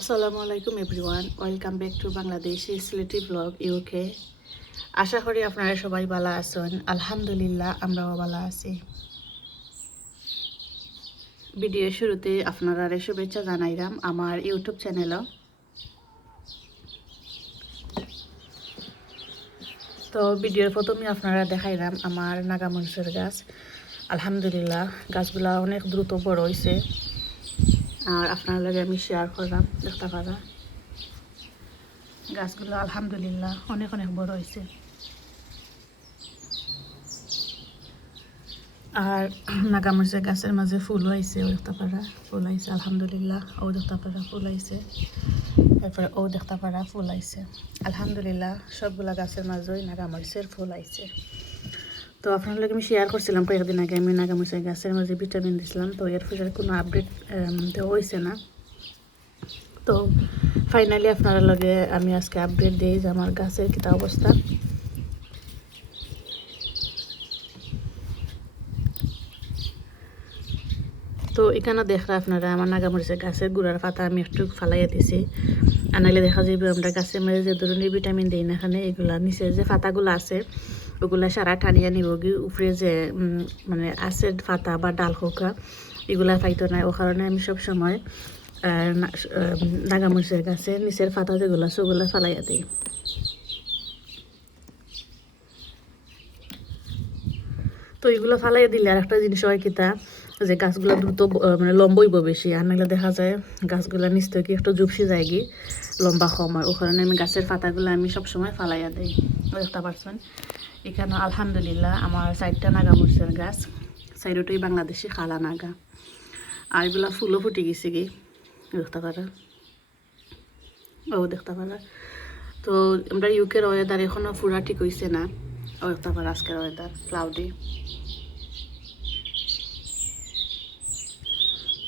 আসসালামু আলাইকুম everyone, welcome back to Bangladeshi Sylheti blog UK. আশা করি আপনারা সবাই ভালো আছেন। আলহামদুলিল্লাহ আমরাও ভালো আছি। ভিডিও শুরুতে আপনারা শুভেচ্ছা জানাইলাম আমার ইউটিউব চ্যানেলও। তো ভিডিওর প্রথমে আপনারা দেখাইলাম আমার নাগামরিচের গাছ। আলহামদুলিল্লাহ গাছগুলা অনেক দ্রুত বড় হয়েছে, আর আপনার লগে আমি শেয়ার করলাম। দেখতে পারা গাছগুলো আলহামদুলিল্লাহ অনেক অনেক বড় হয়েছে। আর নাগামরিচের গাছের মাঝে ফুল হয়েছে, ও দেখতে পারা ফুল হয়েছে আলহামদুলিল্লাহ। ও দেখতে পারা ফুল হয়েছে, তারপরে ও দেখতে পারা ফুল হয়েছে আলহামদুলিল্লাহ। সবগুলা গাছের মাঝেই নাগামরিচের ফুল হয়েছে। তো আপনার লোক আমি শেয়ার করছিলাম কয়েকদিন আগে, আমি নাগামরিচের গাছের মাঝে ভিটামিন দিয়েছিলাম। তো এর ফলে কোনো আপডেট দেওয়া হয়েছে না। তো ফাইনালি আপনার লগে আমি আজকে আপডেট দিই যে আমার গাছের কী অবস্থা। তো এখানে দেখা আপনারা আমার নাগামরিচের গাছের গুড়ার পাতা আমি একটু ফালাইয়া দিছি। আনাইলে দেখা যাবে আমরা গাছের মাঝে যে ধরনের ভিটামিন দিই না, এখানে এগুলা নিচে যে পাতাগুলো আছে ওগুলা সারা টানিয়া নিব গিয়ে উপরে যে মানে আছে পাতা বা ডাল খোকা এগুলা পাইতো না। ও কারণে আমি সবসময় নাগামরিচের গাছে নিচের পাতা যেগুলো আছে ওগুলো ফালাইয়া দিই। তো এগুলো ফালাইয়া দিলে আর একটা জিনিস হয় কিতা, যে গাছগুলো দ্রুত মানে লম্বইব বেশি, আর নাহলে দেখা যায় গাছগুলো নিচ থেকে একটু জুপসি যায় গিয়ে লম্বা কম হয়। ও কারণে আমি গাছের পাতাগুলো আমি সবসময় ফালাইয়া দিই। দেখতে পারছেন এখানে আলহামদুলিল্লাহ আমার 4টা নাগামরিচের গাছ, 4টাই বাংলাদেশি খালা নাগা। আর এগুলা ফুলও ফুটে গেছে কি দেখতে পারা, ও দেখতে পারা। তো আমরা ইউকের ওয়েদার এখনও পুরা ঠিক হয়েছে না। ও দেখতে পারা আজকের ওয়েদার ক্লাউডি।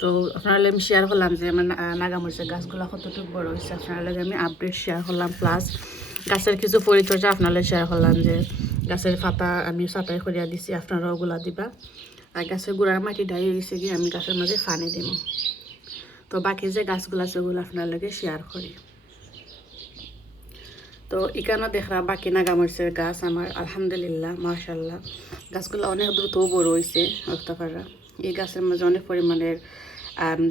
তো আপনার আমি শেয়ার করলাম যে আমার নাগামরিচের গাছগুলো কতটুকু বড় হয়েছে, আপনার লগে আমি আপডেট শেয়ার করলাম, প্লাস গাছের কিছু পরিচর্যা আপনার শেয়ার করলাম যে গাছের পাতা আমি ছাটাই করিয়া দিছি, আপনারা ওগুলা দিবা। আর গাছের গোড়ার মাটি ডাই গেছে গিয়ে আমি গাছের মাঝে পানি দিব। তো বাকি যে গাছগুলো আছে ওগুলো আপনার লগে শেয়ার করি। তো এখানে দেখরা বাকি নাগামরিচের গাছ আমার আলহামদুলিল্লাহ মাশাল্লাহ গাছগুলো অনেক দ্রুত বড় হয়েছে। দেখতে পারা এই গাছের মাঝে অনেক পরিমাণের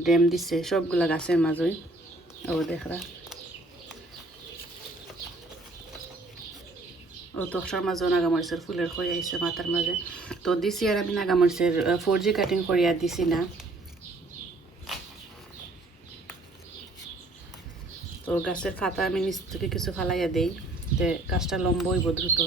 ড্যাম দিছে সবগুলা গাছের মাঝেই। ও দেখরা ও তসার মাঝেও নাগামরিচের ফুলের হয়ে আইছে মাথার মাঝে। তো দিছি আর আমি নাগামরিচের 4G কাটিং করিয়া দিছি না। তো গাছের পাতা আমি নিচ থেকে কিছু ফালাইয়া দেই, যে গাছটা লম্বা হইব দ্রুত।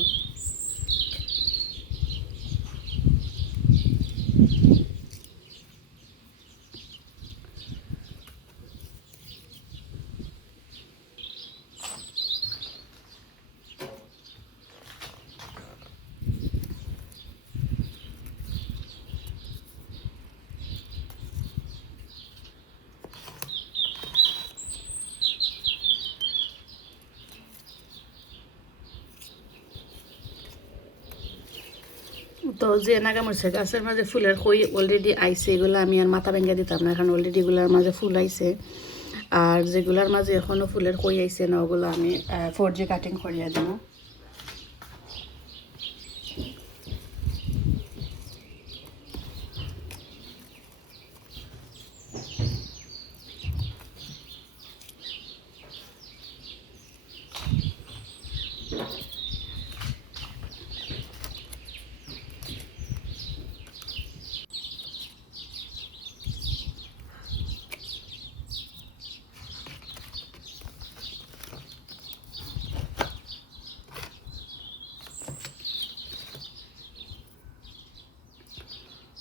তো যে নাগামরিচের গাছের মাঝে ফুলের কই অলরেডি আইছে, এগুলো আমি আর মাথা ভেঙে দিতাম না, এখন অলরেডি এগুলোর মাঝে ফুল আইছে। আর যেগুলার মাঝে এখনও ফুলের কই আইছে না ওগুলো আমি 4G কাটিং করিয়া দেব।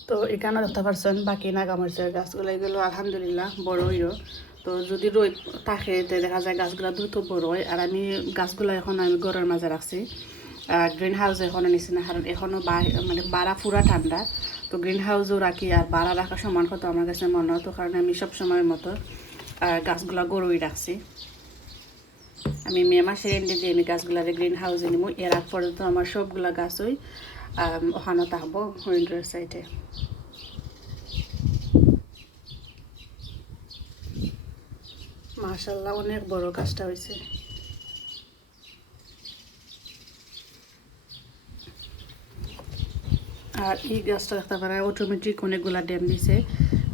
তো এখানে দেখতে পারছেন বাকি নাগামরিচের গাছগুলো এগুলো আলহামদুলিল্লাহ বড় হইল। তো যদি রোদ থাকে তো দেখা যায় গাছগুলো দ্রুত বড় হয়। আর আমি গাছগুলো এখন আমি ঘরের মাঝে রাখছি, গ্রিন হাউস এখনও নিছি না, কারণ এখনও মানে বাড়া পুরা ঠান্ডা। তো গ্রিন হাউসও রাখি আর বাড়া রাখা সমান কত আমার কাছে মনে হতো, কারণ আমি সব সময়ের মতো গাছগুলো গরুই রাখছি। আমি মে মাসের এন্ডে দিয়ে আমি গাছগুলারে গ্রিন হাউসে নিব। এর আগ পর্যন্ত আমার সবগুলা গাছই ওখানে থাকবো উইন্ডোর সাইডে। মাশাআল্লাহ অনেক বড় গাছটা হয়েছে। আর এই গাছটা দেখতে পারা অটোমেটিক অনেকগুলা ড্যাম দিছে।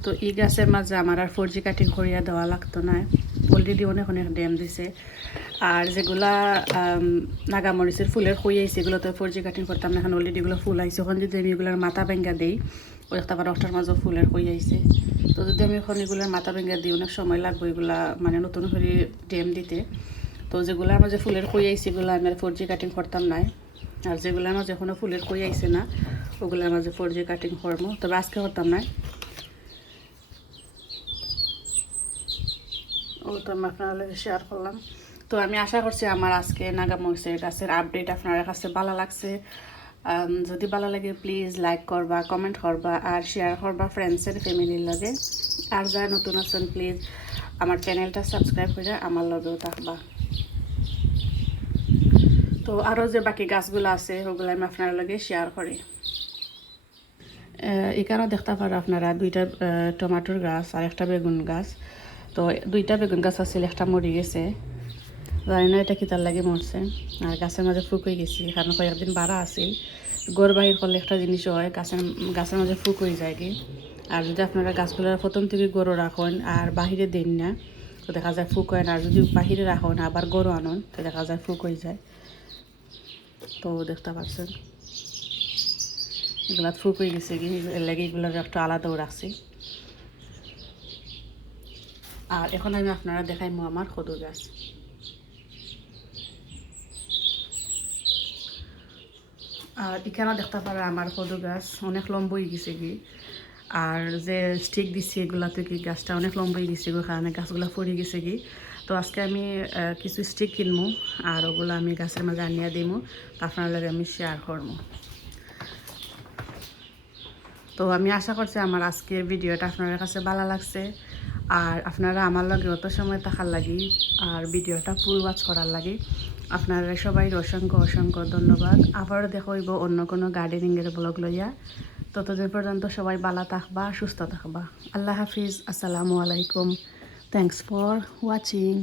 তো এই গাছের মাঝে আমার আর 4G কাটিং করিয়া দেওয়া লাগতো না, অলরেডি অনেক অনেক ড্যাম দিছে। আর যেগুলা নাগামরিচের ফুলের হয়ে আইছে এগুলো তো 4G কাটিং করতাম না, এখন অলরেডি এগুলো ফুল আইছে। এখন যদি আমি এগুলোর মাথা ভেঙ্গা দিই ওই দেখতে পারা ওটার মাঝে ফুলের হয়ে আইছে। তো যদি আমি এখন এগুলোর মাথা ভেঙ্গা দিই অনেক সময় লাগবে এগুলা মানে নতুন করে ড্যাম দিতে। তো যেগুলো আমার যে ফুলের কই আইছে এগুলো আমি আর 4G কাটিং করতাম না। আর যেগুলো আমার যখনও ফুলের কই আইছে না ওগুলো আমার যে 4G কাটিং করবো, তবে আজকে করতাম না। ও তো আমি আপনার লগে শেয়ার করলাম। তো আমি আশা করছি আমার আজকে নাগামরিচের গাছের আপডেট আপনার কাছে ভালো লাগছে। যদি ভালো লাগে প্লিজ লাইক করবা, কমেন্ট করবা আর শেয়ার করবা ফ্রেন্ডসের ফ্যামিলির লগে। আর যারা নতুন আছেন প্লিজ আমার চ্যানেলটা সাবস্ক্রাইব করে আমার লগেও থাকবা। তো আরও যে বাকি গাছগুলো আছে ওগুলো আমি আপনার লগে শেয়ার করি। এখানেও দেখতে পারো আপনারা দুইটা টমেটোর গাছ আর একটা বেগুন গাছ। তো দুইটা বেগুন গাছ আছিল, একটা মরে গেছে, জানি না এটা কিতার লাগে মরছে। আর গাছের মাঝে ফুক হয়ে গেছি কারণ কয়েকদিন বাড়া আছিল। গড় বাহির করলে একটা জিনিস হয় গাছের মাঝে ফুক হয়ে যায় কি। আর যদি আপনারা গাছগুলো প্রথম থেকে গরু রাখেন আর বাহিরে দেন না তো দেখা যায় ফুক হয় না, আর যদি বাহিরে রাখেন আবার গরু আনন তো দেখা যায় ফুক হয়ে যায়। তো দেখতে পাচ্ছেন এগুলা ফুক হয়ে গেছে কি, এর লাগে এগুলোর একটা আলাদাও রাখছি। আর এখন আমি আপনারা দেখাইমু আমার কদু গাছ। আর এখানেও দেখতে পারে আমার কদু গাছ অনেক লম্বা হয়ে গেছে কি। আর যে স্টিক দিচ্ছি এগুলা থেকে গাছটা অনেক লম্বা হয়ে গেছে গো, কারণে গাছগুলো পড়ে গেছে কি। তো আজকে আমি কিছু স্টিক কিনবো আর ওগুলো আমি গাছের মাঝে আনিয়ে দিমু, আপনার লগে আমি শেয়ার করবো। তো আমি আশা করছি আমার আজকের ভিডিওটা আপনাদের কাছে ভালো লাগছে। আর আপনারা আমার লগে অত সময় থাকার লাগি আর ভিডিওটা ফুল ওয়াচ করার লাগি আপনারা সবাই অসংখ্য অসংখ্য ধন্যবাদ। আবারও দেখা হইব অন্য কোনো গার্ডেনিংয়ের ব্লগ লইয়া। ততদিন পর্যন্ত সবাই ভালো থাকবা, সুস্থ থাকবা। আল্লাহ হাফিজ, আসসালামু আলাইকুম, থ্যাংকস ফর ওয়াচিং।